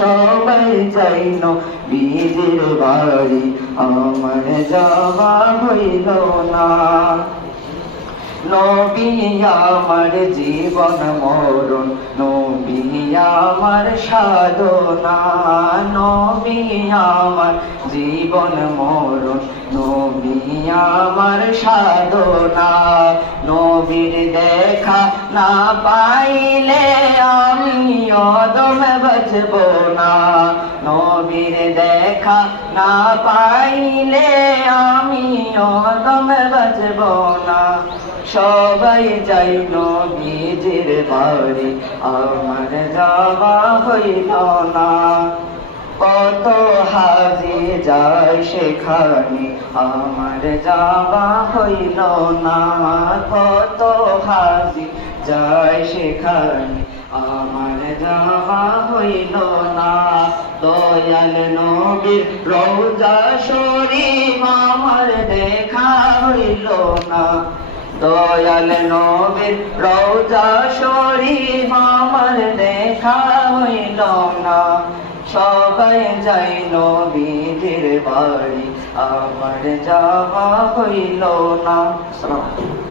সবাই চাই নবীজির বাড়ি, আমার যাওয়া হইল না। নবী আমার জীবন মরণ, নবী আমার সাধনা, নবী আমার জীবন মরণ, নবী আমার সাধনা। নবীর দেখা না পাইলে আমি অদমে বাঁচব না, নবীর দেখা না পাইলে আমি অদমে বাঁচব না। সবাই চাই নবীজির বাড়ি, আমার যাওয়া হইল না। কত হাজি যায় সেখানে, আমার যাওয়া হইল না। কত হাজি যায় সেখানে, আমার যাওয়া হইল না। দয়াল নবীর রওজা শরীফ আমার দেখা হইল না, দয়াল নবীর রওজা শরীফ আমার দেখা হইল না। সবাই যাই নবীজির বাড়ি, আমার যাওয়া হইল না।